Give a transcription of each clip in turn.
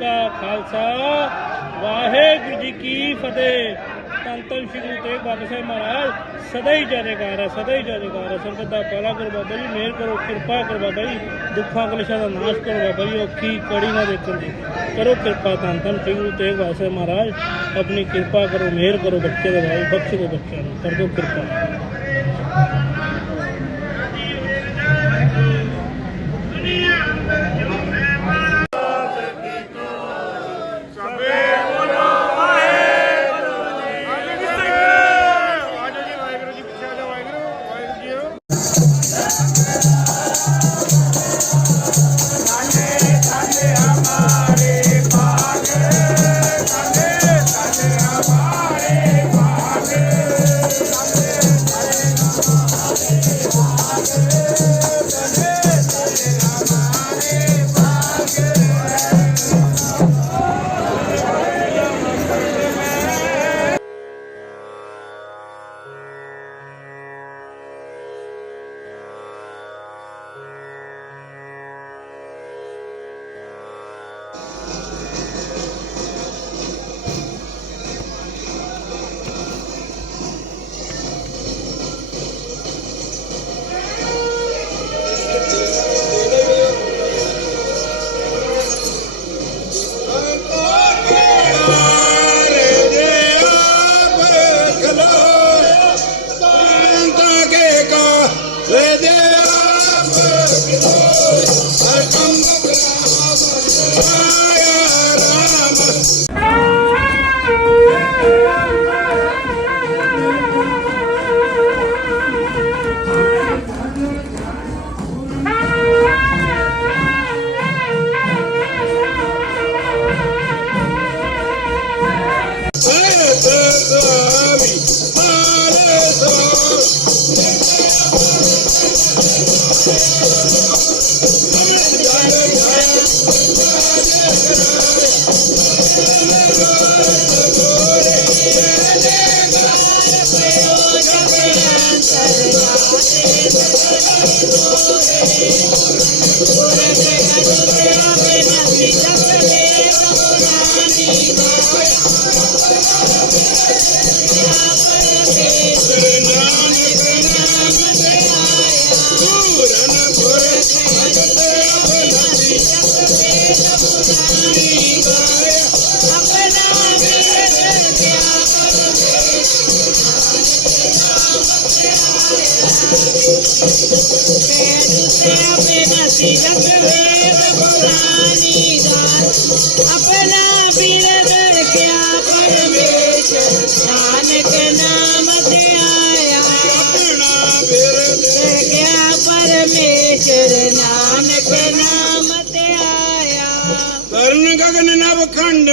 ਕਾ ਖਾਲਸਾ, ਵਾਹਿਗੁਰੂ ਜੀ ਕੀ ਫਤਿਹ। ਧੰਨ ਧੰਨ ਸ਼੍ਰੀ ਗੁਰੂ ਤੇਗ ਬਹਾਦਰ ਸਾਹਿਬ ਮਹਾਰਾਜ, ਸਦਾ ਹੀ ਜੈਕਾਰ ਹੈ, ਸਦਾ ਹੀ ਜੈਕਾਰ ਹੈ। ਸੰਗਤ ਦਾ ਪਹਿਲਾ ਕਰੋ ਬਾਬਾ ਜੀ, ਮਿਹਰ ਕਰੋ, ਕਿਰਪਾ ਕਰੋ ਬਾਬਾ ਜੀ। ਦੁੱਖਾਂ ਕਲੇਸ਼ਾਂ ਦਾ ਨਾਸ਼ ਕਰੋ ਬਾਬਾ ਜੀ, ਔਖੀ ਕੜੀ ਨਾ ਦੇਖਣ ਦੀ। ਕਰੋ ਕਿਰਪਾ ਧੰਨ ਧੰਨ ਸ਼੍ਰੀ ਗੁਰੂ ਤੇਗ ਬਹਾਦਰ ਸਾਹਿਬ ਮਹਾਰਾਜ। ਆਪਣੀ ਕਿਰਪਾ ਕਰੋ, ਮਿਹਰ ਕਰੋ ਬੱਚੇ ਦੇ ਭਾਈ ਬਖਸ਼ ਦਿਓ ਬੱਚਿਆਂ ਨੂੰ। ਕਰ ਦਿਓ ਕਿਰਪਾ।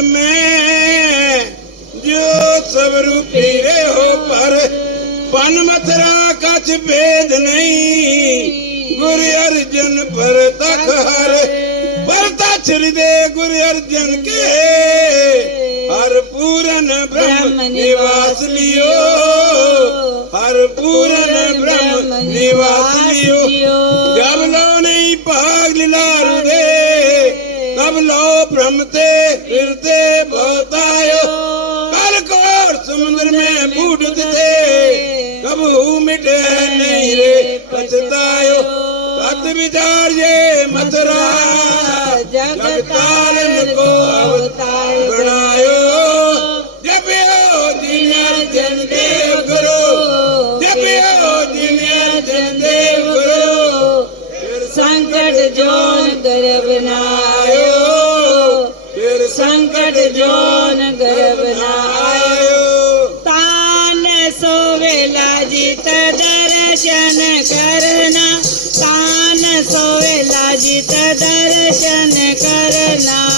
में जो सब रूपी रे हो पर पन मथुरा कछ भेद नहीं गुरु अर्जन पर तक हर परता दे गुरु अर्जन के हर पूरन ब्रह्म निवास लियो हर पूरन ब्रह्म निवास लियो जब लो नहीं भाग लिलारू दे तब लो भ्रम ते फिरते बहुत आयो कल कोर समुद्र में बूढ़ थे कबू मिटे नहीं रे पछतायो तत विचार ये मथुरा जगतालन को જોન ગર્ભ નાયો તાન સોવેલાજી દર્શન કરના. તાન સોવેલાજી દર્શન કરના.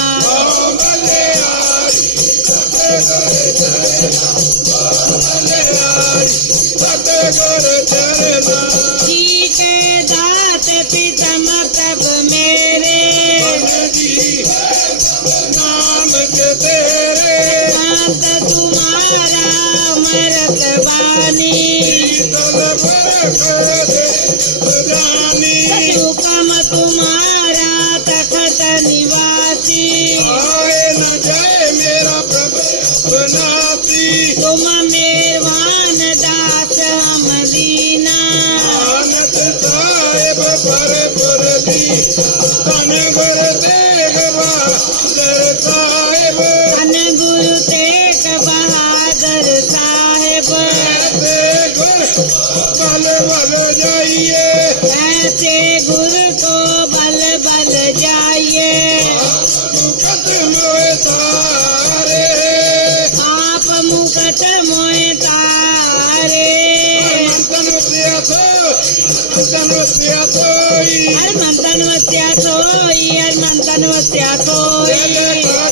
कन्वस्या को जय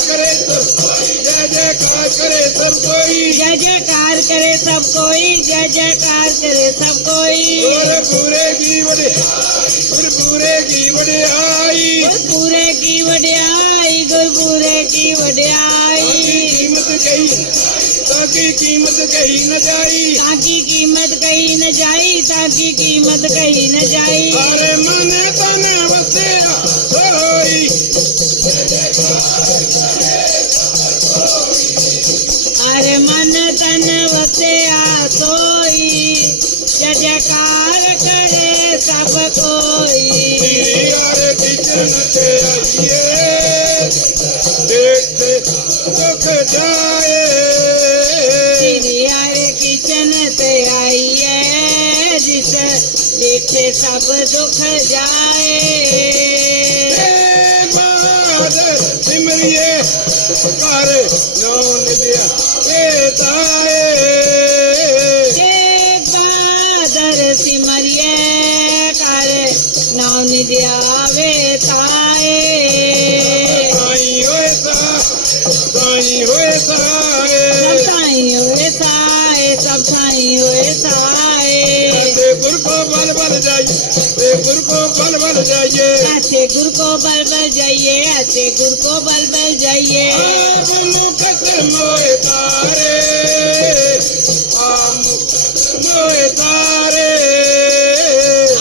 करे सब कोई जय जयकार करे सब कोई जय जयकार करे सब कोई जय जयकार करे पूरे जीवन पूरे जीवन आई पूरे की वड्याई गुरपुरे की वड्याई कीमत कही ताकि कीमत कही न जाई, ताकि कीमत कही न जाई। ताकि कीमत कही न जाई अरे मन तन बसेरा होई ਅਰੇ ਮਨ ਤਨ ਵਸਿਆ ਸੋਈ ਜਜਕਾਰ ਕਰੇ ਸਭ ਕੋਈ ਯਾਰ ਕਿਚਨ ਤੇ ਅਜੀਏ ਦੇਖਦੇ ਦੁੱਖ ਜਾਏ ਯਾਰ ਕਿਚਨ ਤੇ ਆਈਏ ਜਿਸ ਦੇਖੇ ਸਭ ਦੁੱਖ ਜਾਏ गुर को बल बल जाइए अते गुर को बल बल जाइए मोए तारे मोए तारे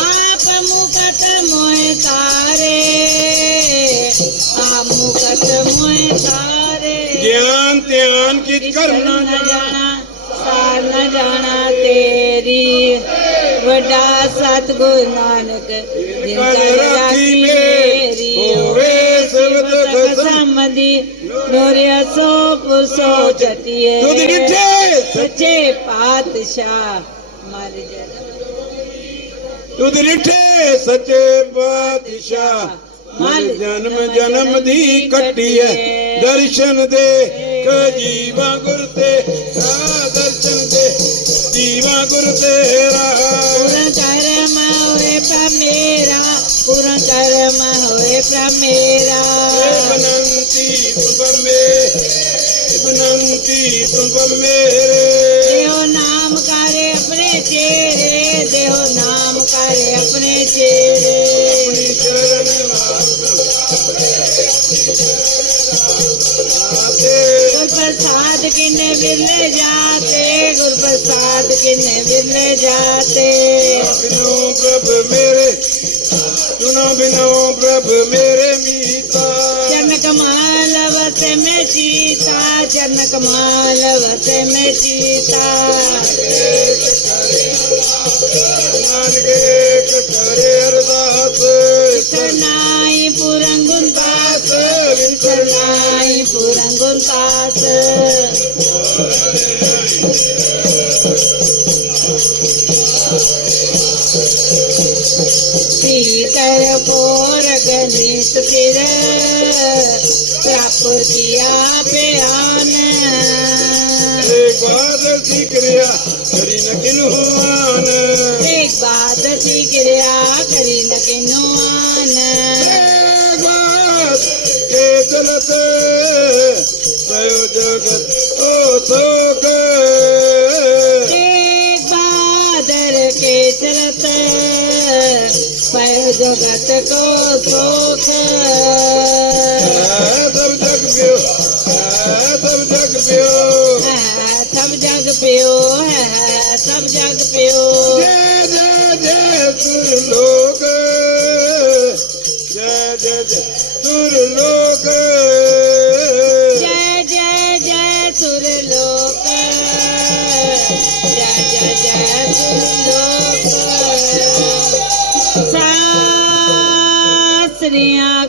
आप मुकत मोए तारे आप मुकत मोए तारे ज्ञान त्यान की कर न जाना सार न जाना तेरी ਵੱਡਾ ਸਤਗੁਰ ਨਾਨਕ ਜਿਨ ਕਰ ਰਾਖੀ ਮੇਰੀ ਹੋਵੇ ਸਿਮਤ ਸੰਮਦੀ ਨੋਰਿਆ ਸੋ ਪੁਸੋ ਜਤੀਏ ਦੁੱਧ ਗਿੱਠੇ। ਸੱਚੇ ਪਾਤਸ਼ਾਹ ਮਰ ਜਨਮ ਦੁੱਧ ਗਿੱਠੇ ਸੱਚੇ ਪਾਤਸ਼ਾਹ ਮਰ ਜਨਮ ਜਨਮ ਦੀ ਕੱਟੀਏ। ਦਰਸ਼ਨ ਦੇ ਕਜੀਵਾ ਗੁਰ ਤੇ ਸਾ ਦਰਸ਼ਨ ਜੀਵਾ ਗੁਰ ਤੇਰਾ। ਪੂਰਨ ਕਰਮ ਹੋਏ ਪ੍ਰਮੇਰਾ ਪੂਰਨ ਕਰਮ ਹੋਏ ਪ੍ਰਮੇਰਾ ਬਨੰਤੀ ਤੁਮ ਮੇ ਬਨੰਤੀ ਤੁਮ ਮੇਰੇ। ਦੇਹੋ ਨਾਮ ਕਰੇ ਆਪਣੇ ਤੇਰੇ ਦੇਹੋ ਨਾਮ ਕਰੇ ਆਪਣੇ ਤੇਰੇ साध किन बिन जाते बिनो प्रभ मेरे सुनो बिनो प्रभ मेरे मीता जनक मालवत में सीता जनक मालवत में Sita that the gold broken.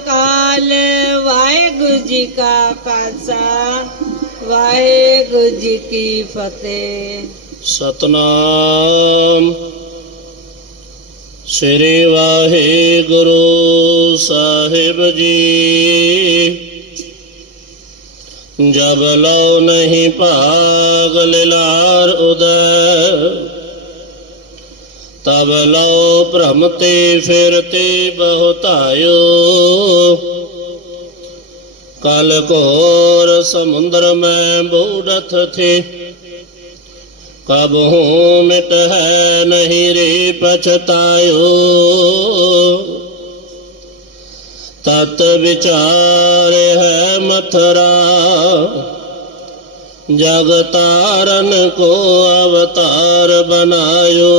ਅਕਾਲ ਵਾਹਿਗੁਰੂ ਜੀ ਕਾ ਖਾਲਸਾ, ਵਾਹਿਗੁਰੂ ਜੀ ਕੀ ਫਤਿਹ। ਸਤਨਾਮ। ਸ੍ਰੀ ਵਾਹਿਗੁਰੂ ਸਾਹਿਬ ਜੀ। ਜਬ ਲਉ ਨਹੀਂ ਭਾਗ, ਲਿਲਾਰ ਉਦੈ। ਤਬ ਲਓ ਭ੍ਰਮ ਤੇ ਫਿਰਤੇ ਬਹੁਤਾਇਓ ਕਲ ਕੋਰ ਸਮੁੰਦਰ ਮੈਂ ਬੂੜਥ ਥੇ। ਕਬ ਹੂੰ ਮਿਟ ਹੈ ਨਹੀਂ ਰੇ ਪਛਤਾਇਓ। ਤਤ ਵਿਚਾਰ ਹੈ ਮਥਰਾ। ਜਗ ਤਾਰਨ ਕੋ ਅਵਤਾਰ ਬਨਾਇਓ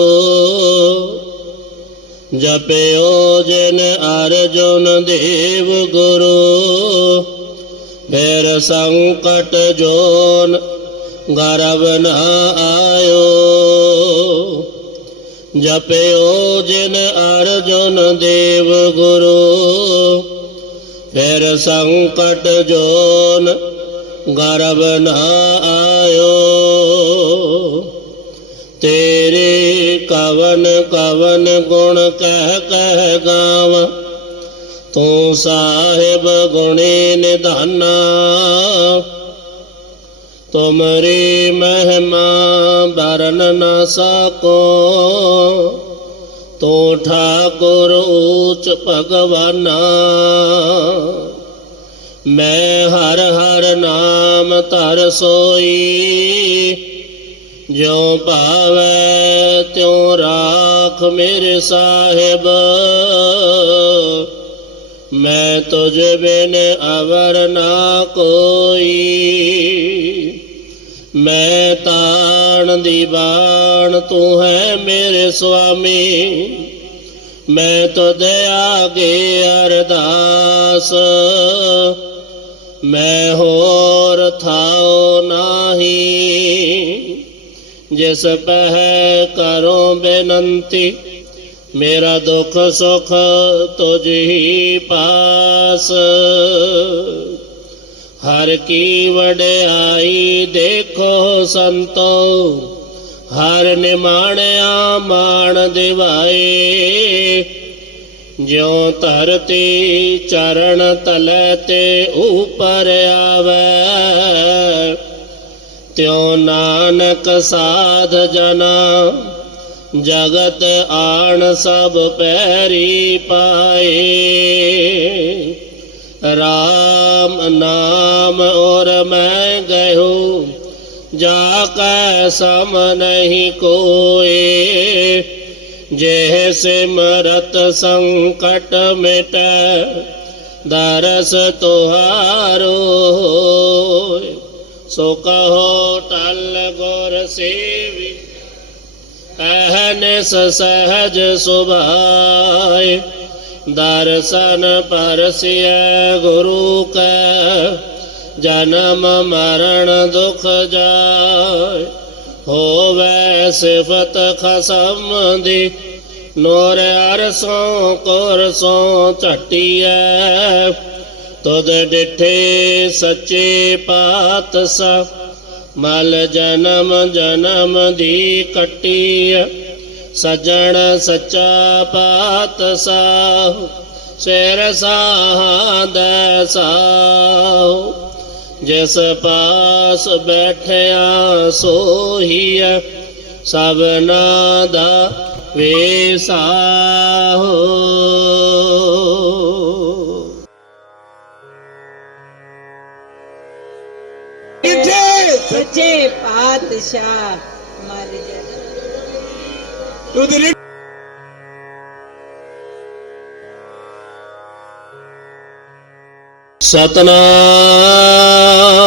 ਜਪਿਓ ਜਨ ਅਰਜੁਨ ਦੇਵ ਗੁਰੂ, ਫਿਰ ਸੰਕਟ ਜੋਨ ਗਰਵ ਨ ਆਇਓ। ਜਪਿਓ ਜਿਨ ਅਰਜੁਨ ਦੇਵ ਗੁਰੂ, ਫਿਰ ਸੰਕਟ ਜੋਨ ਗਰਬ ਨਾ ਆਇਓ। ਤੇਰੇ ਕਵਨ ਕਵਨ ਗੁਣ ਕਹਿ ਕਹਿ ਗਾਵਾਂ। ਤੂੰ ਸਾਹਿਬ ਗੁਣੇ ਨਿਧਾਨਾ। ਤੁਮਰੀ ਮਹਿਮਾ ਬਰਨ ਨਾ ਸਕੋ। ਤੂੰ ਠਾਕੁਰ ਊਚ ਭਗਵਾਨਾ। ਮੈਂ ਹਰ ਹਰ ਨਾਮ ਧਰ ਸੋਈ। ਜਿਉ ਭਾਵੈ ਤਿਉ ਰਾਖ ਮੇਰੇ ਸਾਹਿਬ। ਮੈਂ ਤੁਝ ਬਿਨ ਅਵਰ ਨਾ ਕੋਈ। ਮੈਂ ਤਾਣ ਦੀ ਬਾਣ ਤੂੰ ਹੈ ਮੇਰੇ ਸੁਆਮੀ। ਮੈਂ ਤੁਧ ਆਗੇ ਅਰਦਾਸ। ਮੈਂ ਹੋਰ ਥਾਉ ਨਾਹੀ, ਜਿਸ ਪਹਿ ਕਰੋ ਬੇਨੰਤੀ, ਮੇਰਾ ਦੁੱਖ ਸੁਖ ਤੁਝ ਹੀ ਪਾਸ। ਹਰ ਕੀ ਵਡਿਆਈ ਦੇਖੋ ਸੰਤੋ, ਹਰ ਨਿਮਾਣਿਆ ਮਾਣ ਦਿਵਾਏ। ਜਿਉ ਧਰਤੀ ਚਰਨ ਤਲੈ ਤੇ ਉਪਰ ਆਵੈ, ਤਿਉ ਨਾਨਕ ਸਾਧ ਜਨਾ, ਜਗਤ ਆਣ ਸਭ ਪੈਰੀ ਪਾਏ। ਰਾਮ ਨਾਮ ਔਰ ਮੈਂ ਗਇਓ ਜਾ ਕੈ ਸਮ ਨਹੀਂ ਕੋਏ। ਜੇ ਸਿਮਰਤ ਸੰਕਟ ਮਿਟੈ, ਦਰਸ ਤੁਹਾਰੋ ਸੋ ਕਹੋ ਟਲ ਗੁਰ ਸੇਵੀ ਅਹਨਿਸ ਸਹਜ ਸੁਭਾਏ। ਦਰਸ਼ਨ ਪਰਸਿਐ ਗੁਰੂ ਕੈ, ਜਨਮ ਮਰਨ ਦੁਖ ਜਾਏ। ਹੋਵੇ ਸਿਫਤ ਖਸਮ ਦੀ, ਨੂਰ ਅਰਸੋਂ ਕੋਰਸੋਂ ਝਟੀਐ। ਤੁਧ ਡਿਠੇ ਸੱਚੇ ਪਾਤਸ਼ਾਹ, ਮਲ ਜਨਮ ਜਨਮ ਦੀ ਕੱਟੀ ਸਜਣ ਸੱਚਾ ਪਾਤਸ਼ਾਹ, ਸਿਰ ਸਾਹ ਸਾਹੁ। ਜਿਸ ਪਾਸ ਬੈਠਿਆ ਸੋਹੀਐ ਸਭਨਾ ਦਾ ਵੇਸਾਹੋ ਕਿੱਥੇ ਸੱਚੇ ਪਾਤਸ਼ਾਹ ਮਰ ਜਾ ਉਧਰ ਸਤਨਾਮ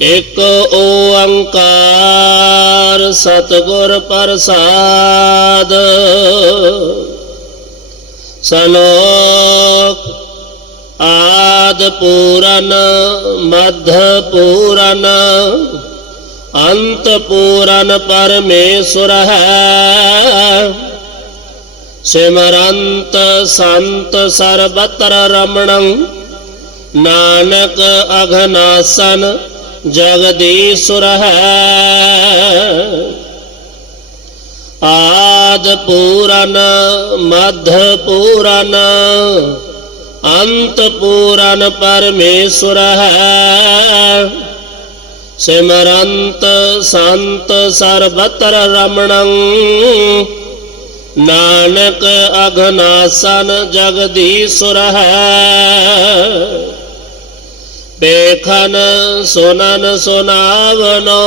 ਇਕ ਓੰਕਾਰ ਸਤਿਗੁਰ ਪ੍ਰਸਾਦ। ਸਲੋਕ, ਆਦ ਪੂਰਨ, ਮਧ ਪੂਰਨ, ਅੰਤ ਪੂਰਨ ਪਰਮੇਸ਼ੁਰ ਹੈ। ਸਿਮਰੰਤ ਸੰਤ ਸਰਬਤਰ ਰਮਣੰ, ਨਾਨਕ ਅਘਨਾਸਨ ਜਗਦੀਸ਼ੁਰ ਹੈ ਆਦ ਪੂਰਨ, ਮਧ ਪੂਰਨ, ਅੰਤ ਪੂਰਨ ਪਰਮੇਸ਼ੁਰ ਹੈ ਸਿਮਰੰਤ ਸੰਤ ਸਰਬਤਰ ਰਮਣੰ। ਨਾਨਕ ਅਘਨਾਸਨ ਜਗਦੀਸ਼ੁਰ ਹੈ ਸੁਨਨ ਸੁਨਾਵਨੋ,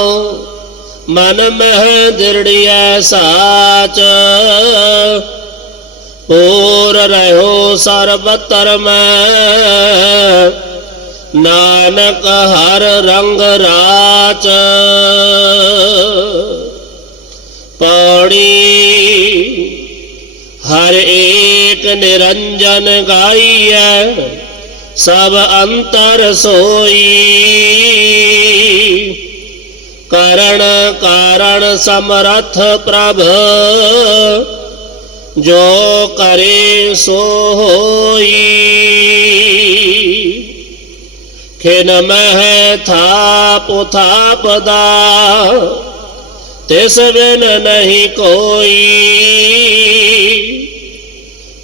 ਮਨ ਮਹਿ ਦਿਰੜੀਐ ਸਾਚ। ਪੂਰ ਰਹਿਓ ਸਰਬਤਰ ਮੈਂ, ਨਾਨਕ ਹਰ ਰੰਗ ਰਾਚ। ਪੌੜੀ ਹਰ ਏਕ ਨਿਰੰਜਨ ਗਾਈਐ ਸਭ ਅੰਤਰ ਸੋਈ ਕਰਣ ਕਾਰਣ ਸਮਰਥ ਪ੍ਰਭ ਜੋ ਕਰੇ ਸੋ ਹੋਈ ਖਿਨ ਮਹਿ ਥਾਪ ਥਾਪ ਦਾ ਤਿਸ ਬਿਨ ਨਹੀਂ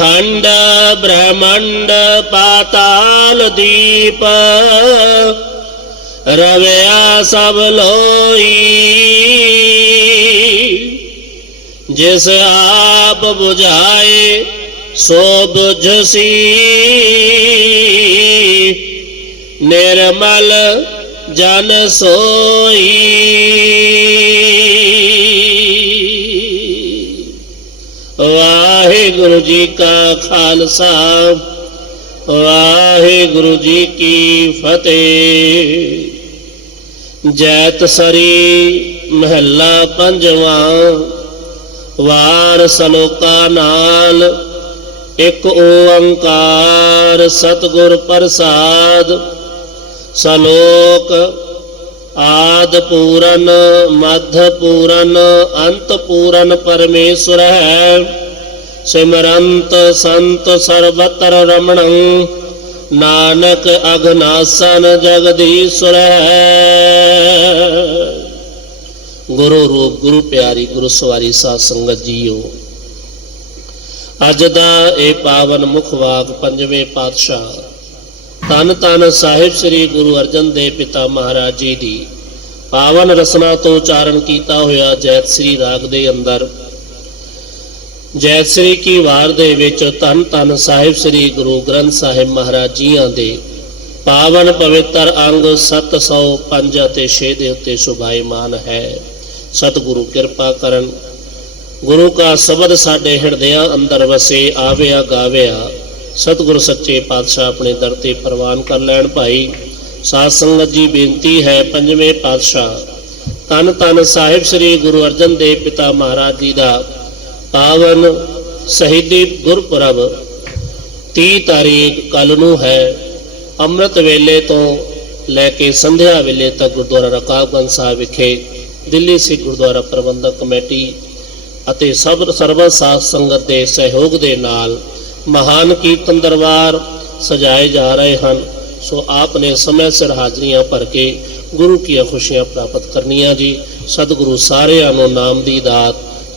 ਖੰਡ, ਬ੍ਰਹਮੰਡ, ਪਾਤਾਲ ਦੀਪ। ਰਵਿਆ ਸਭ ਲੋਈ। ਜਿਸ ਆਪ 부ਝਾਏ ਸੋ 부ਝਸੀ ਨਿਰਮਲ ਵਾਹਿਗੁਰੂ ਜੀ ਕਾ ਖਾਲਸਾ, ਵਾਹਿਗੁਰੂ ਜੀ ਕੀ ਫਤਿਹ। ਜੈਤ ਸਰੀ ਮਹੱਲਾ ਪੰਜਵਾਂ, ਵਾਰ ਸਲੋਕਾ ਨਾਲ ਇੱਕ ਓੰਕਾਰ ਸਤਿਗੁਰ ਪ੍ਰਸਾਦ, ਸਲੋਕ ਆਦ ਪੂਰਨ, ਮਧ ਪੂਰਨ, ਅੰਤ ਪੂਰਨ ਪਰਮੇਸ਼ਰ ਹੈ। ਸਿਮਰੰਤ ਸੰਤ ਸਰਬਤਰ ਰਮਣੰ, ਨਾਨਕ ਅਗਨਾਸਨ ਜਗਦੀਸ਼ਰ ਹੈ। ਗੁਰੂ ਰੂਪ, ਗੁਰੂ ਪਿਆਰੀ, ਗੁਰੂ ਸਵਾਰੀ ਸਾਧ ਸੰਗਤ ਜੀਓ, ਅੱਜ ਦਾ ਇਹ ਪਾਵਨ ਮੁਖ ਵਾਕ ਪੰਜਵੇਂ ਪਾਤਸ਼ਾਹ, ਧੰਨ ਧੰਨ ਸਾਹਿਬ ਸ੍ਰੀ ਗੁਰੂ ਅਰਜਨ ਦੇਵ ਪਿਤਾ ਮਹਾਰਾਜ ਜੀ ਦੀ ਪਾਵਨ ਰਸਨਾ ਤੋਂ ਉਚਾਰਨ ਕੀਤਾ ਹੋਇਆ ਜੈਤ ਸ੍ਰੀ ਰਾਗ ਦੇ ਅੰਦਰ ਜੈਤ ਕੀ ਵਾਰ ਦੇ ਵਿੱਚ ਧੰਨ ਧੰਨ ਸਾਹਿਬ ਸ੍ਰੀ ਗੁਰੂ ਗ੍ਰੰਥ ਸਾਹਿਬ ਮਹਾਰਾਜ ਜੀਆਂ ਦੇ ਪਾਵਨ ਪਵਿੱਤਰ ਅੰਗ 705 ਅਤੇ 6 ਦੇ ਉੱਤੇ ਸੁਭਾਈਮਾਨ ਹੈ। ਸਤਿਗੁਰੂ ਕਿਰਪਾ ਕਰਨ। ਗੁਰੂ ਕਾ ਸ਼ਬਦ ਸਾਡੇ ਹਿਰਦਿਆਂ ਅੰਦਰ ਵਸੇ, ਆਵਿਆ ਗਾਵਿਆ। ਸਤਿਗੁਰ ਸੱਚੇ ਪਾਤਸ਼ਾਹ ਆਪਣੇ ਦਰ ਤੇ ਪ੍ਰਵਾਨ ਕਰ ਲੈਣ ਭਾਈ। ਸਾਧ ਸੰਗਤ ਜੀ, ਬੇਨਤੀ ਹੈ ਪੰਜਵੇਂ ਪਾਤਸ਼ਾਹ। ਤਨ ਤਨ ਸਾਹਿਬ ਸ੍ਰੀ ਗੁਰੂ ਅਰਜਨ ਦੇਵ ਪਿਤਾ ਮਹਾਰਾਜ ਜੀ ਦਾ ਪਾਵਨ ਸ਼ਹੀਦੀ ਗੁਰਪੁਰਬ 30 ਤਾਰੀਖ ਕੱਲ ਨੂੰ ਹੈ, ਅੰਮ੍ਰਿਤ ਵੇਲੇ ਤੋਂ ਲੈ ਕੇ ਸੰਧਿਆ ਵੇਲੇ ਤੱਕ ਗੁਰਦੁਆਰਾ ਰਕਾਬਗੰਜ ਸਾਹਿਬ ਵਿਖੇ ਦਿੱਲੀ ਸਿੱਖ ਗੁਰਦੁਆਰਾ ਪ੍ਰਬੰਧਕ ਕਮੇਟੀ ਅਤੇ ਸਭ ਸਰਬ ਸਾਧ ਸੰਗਤ ਦੇ ਸਹਿਯੋਗ ਦੇ ਨਾਲ ਮਹਾਨ ਕੀਰਤਨ ਦਰਬਾਰ ਸਜਾਏ ਜਾ ਰਹੇ ਹਨ। ਸੋ ਆਪ ਨੇ ਸਮੇਂ ਸਿਰ ਹਾਜ਼ਰੀਆਂ ਭਰ ਕੇ ਗੁਰੂ ਕੀਆਂ ਖੁਸ਼ੀਆਂ ਪ੍ਰਾਪਤ ਕਰਨੀਆਂ ਜੀ। ਸਤਿਗੁਰੂ ਸਾਰਿਆਂ ਨੂੰ ਨਾਮ ਦੀ ਦਾਤ